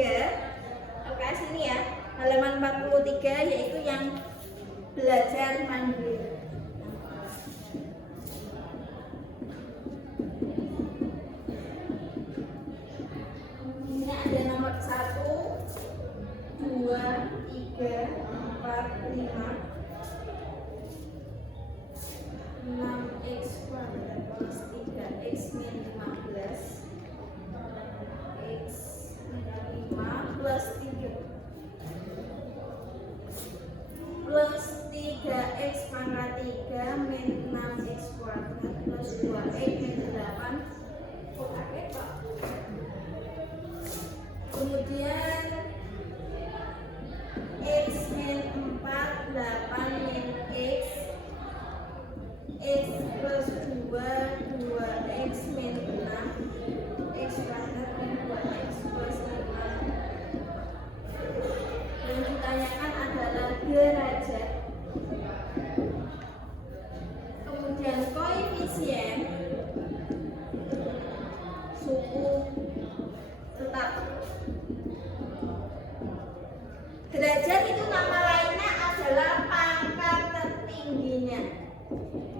LKS ini ya, halaman 43, yaitu yang belajar mandiri. Ini ada nomor 1, 2, 3, 4, 5, 6x kuadrat plus 3x min 15 x min 5 plus 3 plus 3x pangkat 3 min 6x kuadrat plus 2x min 8. Kok pakai Pak? Kemudian x min 4, 8 min x plus 2, 2x min 6 x kuadrat min 2x plus 5. Yang ditanyakan adalah derajat. Kemudian koefisien suku tetap. Derajat itu nama lainnya adalah pangkat tertingginya.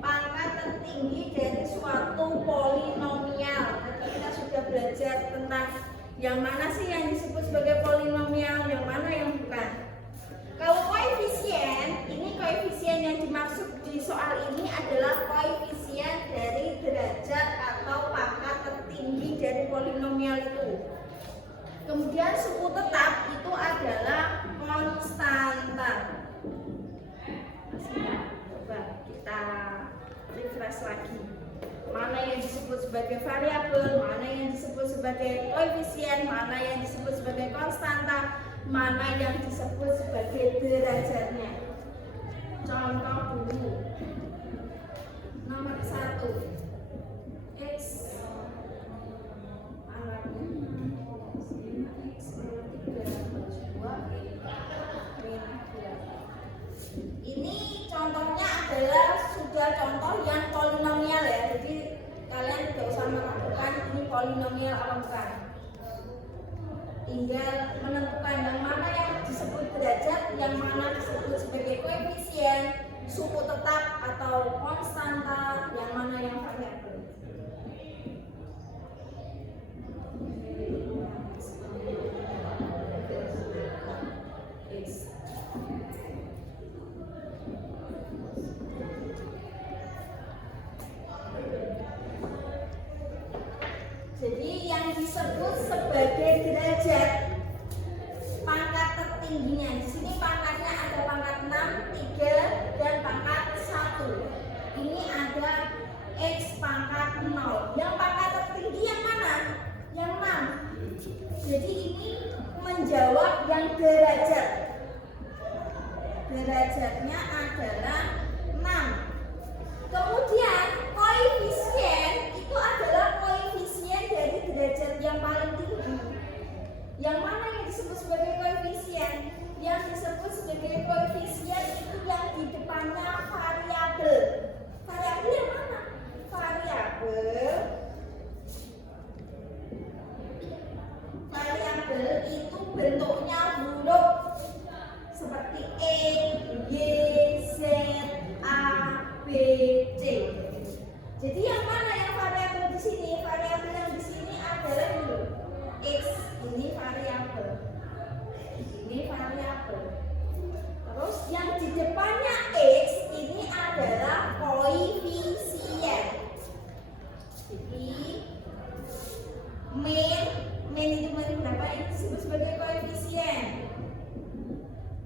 Pangkat tertinggi dari suatu polinomial. Tadi kita sudah belajar tentang yang mana sih yang disebut sebagai polinomial, yang mana yang bukan. Kalau koefisien, ini koefisien yang dimaksud di soal ini adalah koefisien dari derajat atau pangkat tertinggi dari polinomial itu. Kemudian suku tetap itu adalah konstanta. Coba kita refresh lagi. Mana yang disebut sebagai variabel, mana yang disebut sebagai koefisien, mana yang disebut sebagai konstanta, mana yang disebut sebagai derajatnya. Contoh dulu. Nomor 1, x ini contohnya adalah sudah contoh yang polinomial ya, jadi kalian tidak usah meragukan ini polinomial atau bukan. Tinggal menentukan yang mana yang disebut derajat, yang mana disebut sebagai koefisien, suku tetap atau konstanta, yang mana yang variabel. Jadi yang disebut sebagai derajat pangkat tertingginya, di sini pangkatnya ada pangkat 6, 3 dan pangkat 1. Ini ada x pangkat 0. Yang pangkat tertinggi yang mana? Yang 6. Jadi ini menjawab yang derajat. Derajatnya adalah 6. Kemudian koefisien itu adalah koefisien dari derajat yang paling tinggi. Yang mana yang disebut sebagai koefisien? Yang disebut sebagai koefisien itu yang di depannya variabel. Variabel yang mana? Variabel itu bentuknya huruf seperti E, Y, Z, A, B, C. Jadi yang mana yang variabel di sini? Variabel yang di sini adalah ini x, ini variabel. Ini variabel. Terus yang di depannya x ini adalah koefisien. Jadi min itu berapa? Ini disebut sebagai koefisien.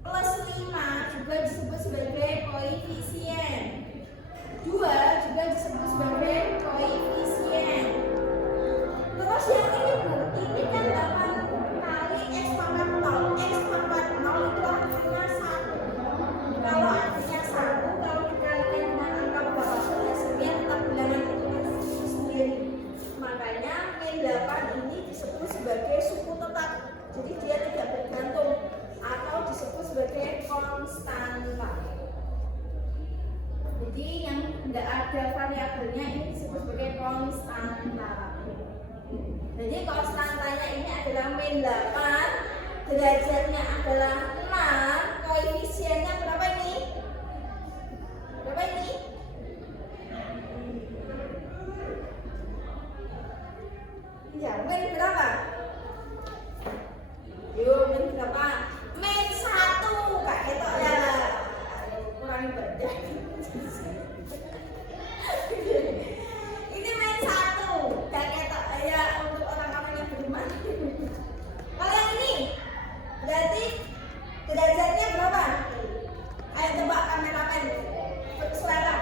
Plus 5 juga disebut sebagai koefisien. 2 juga disebut sebagai koefisien. Terus yang ini Bu, ini kan 8 kali x pangkat 0. X pangkat 0 itu artinya 1. Kalau artinya 1, kalau dikalikan dengan angka bawah ya sekian, tetap bilangan itu sendiri. Makanya min 8 ini disebut sebagai suku tetap. Jadi dia tidak bergantung atau disebut sebagai konstanta. Jadi yang tidak ada variabelnya ini disebut sebagai konstanta. Jadi konstantanya ini adalah min 8 derajatnya adalah 6, koefisiennya berapa ini? Berapa ini? Ya, min berapa? Yuk, min berapa? Min 1, Kak Etok ya. Kurang baca. Ini min 1, Kak Etok ya untuk orang-orang yang beriman. Kalau yang ini, berarti derajatnya berapa? Ayo coba kameramen, suara.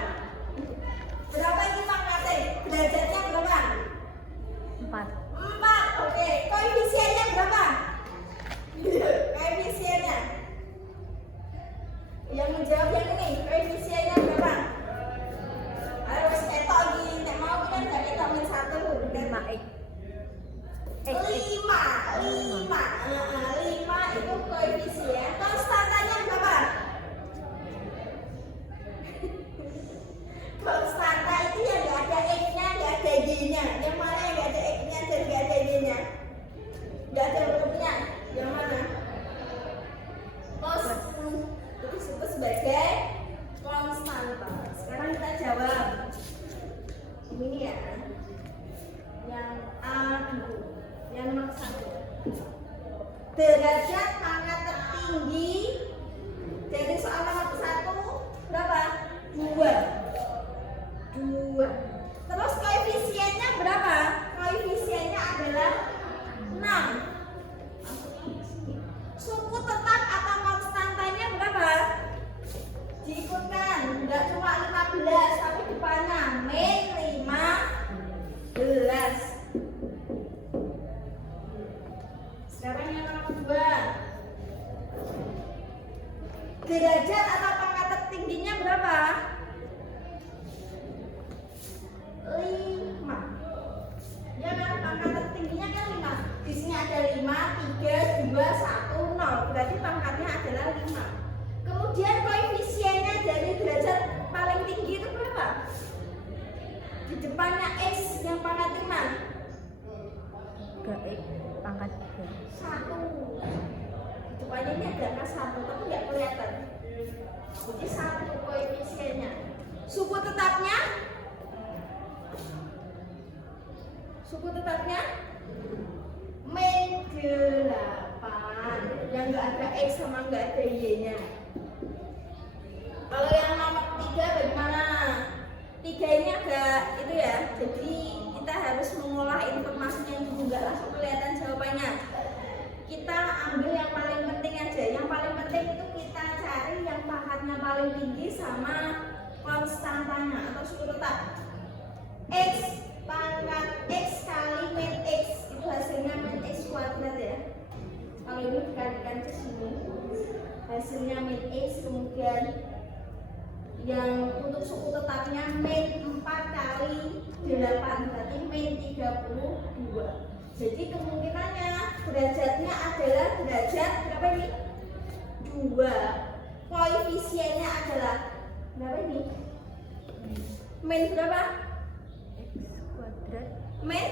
Berapa ini pangkatnya? Derajatnya berapa? 4. 4, oke. Koefisiennya berapa? Koefisiennya. Yang menjawab yang ini, koefisiennya berapa? Ayo wis ketok iki, nek mau kan gak ketok min 1. 5x. 5 itu koefisien. Konstantanya berapa? Konstanta itu yang nggak ada x-nya, nggak ada y-nya. Yang mana yang nggak ada x-nya dan nggak ada y-nya? Nggak ada hurufnya. Yang mana? Kos itu disebut sebagai konstanta. Sekarang kita jawab. Ini ya. Yang A dulu. Yang nomor 1. Derajat pangkat tertinggi dari soal nomor 1 berapa? 2. Terus koefisiennya berapa? Koefisiennya adalah 6. Suku tetap atau konstantanya berapa? Diikutkan, enggak cuma 15 tapi depannya min 15. Sekarang yang nomor 2. Derajat atau pangkat tertingginya berapa? 5. Ya kan, pangkat tertingginya kan 5. Di sini ada 5, 3, 2, 1, 0. Berarti pangkatnya adalah 5. Kemudian koefisiennya dari derajat paling tinggi itu berapa? Di depannya x yang pangkat 5. 3x pangkat 3. 1. Di depannya ini ada angka 1 tapi nggak kelihatan. Jadi 1 koefisiennya. Suku tetapnya? Suku tetapnya min 8. Yang nggak ada x sama nggak ada y-nya. Kalau yang nomor 3 bagaimana? 3 ini agak itu ya. Jadi kita harus mengolah informasinya dulu, nggak langsung kelihatan jawabannya. Kita ambil yang paling penting aja. Yang paling penting itu kita cari yang pangkatnya paling tinggi sama konstantanya atau suku tetap. X pangkat x kali min x itu hasilnya min x kuadrat ya. Kalau ini dikalikan ke sini hasilnya min x, kemudian yang untuk suku tetapnya min 4 kali 8 berarti min 32. Jadi kemungkinannya derajatnya adalah derajat berapa ini? 2. Koefisiennya adalah berapa ini? Min berapa? X kuadrat. Min?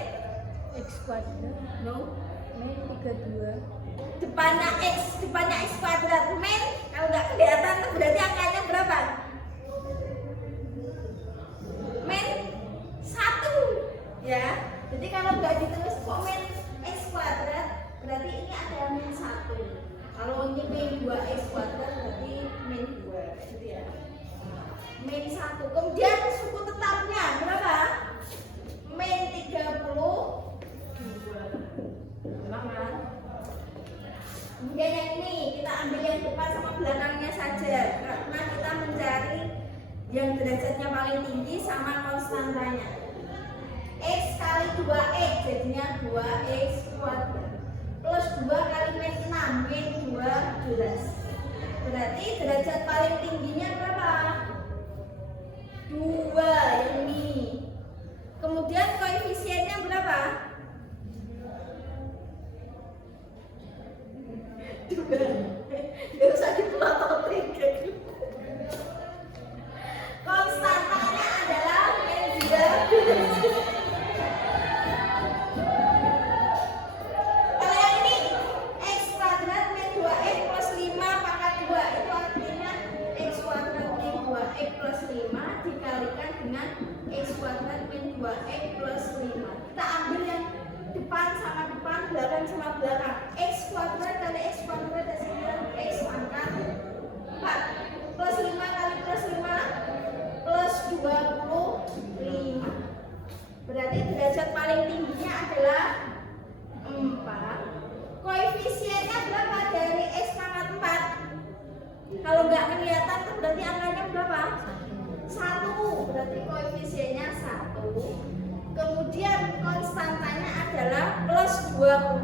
X kuadrat. No. Min 32. Depannya x kuadrat. Min kalau nggak kelihatan berarti angkanya berapa? Min 1 ya. Jadi kalau nggak ditulis kok min x kuadrat berarti ini ada min 1. Kalau ini min 2x kuadrat berarti min 2 gitu ya. Min 1. Kemudian suku tetapnya berapa? Min 32. Gampang kan? Kemudian yang ini kita ambil yang depan sama belakangnya saja karena kita mencari yang derajatnya paling tinggi sama konstantanya. X kali 2x jadinya 2x kuadrat plus 2 kali min 6 min 12. Berarti derajat paling tingginya berapa? 2 yang ini. Kemudian koefisiennya berapa? 2. Gak usah dipelototin. Konstantanya adalah min 12. Kalau yang ini x kuadrat paling tingginya adalah 4. Koefisiennya berapa dari X pangkat 4? Kalau nggak kelihatan tuh berarti angkanya berapa? 1. Berarti koefisiennya 1. Kemudian konstantanya adalah plus 20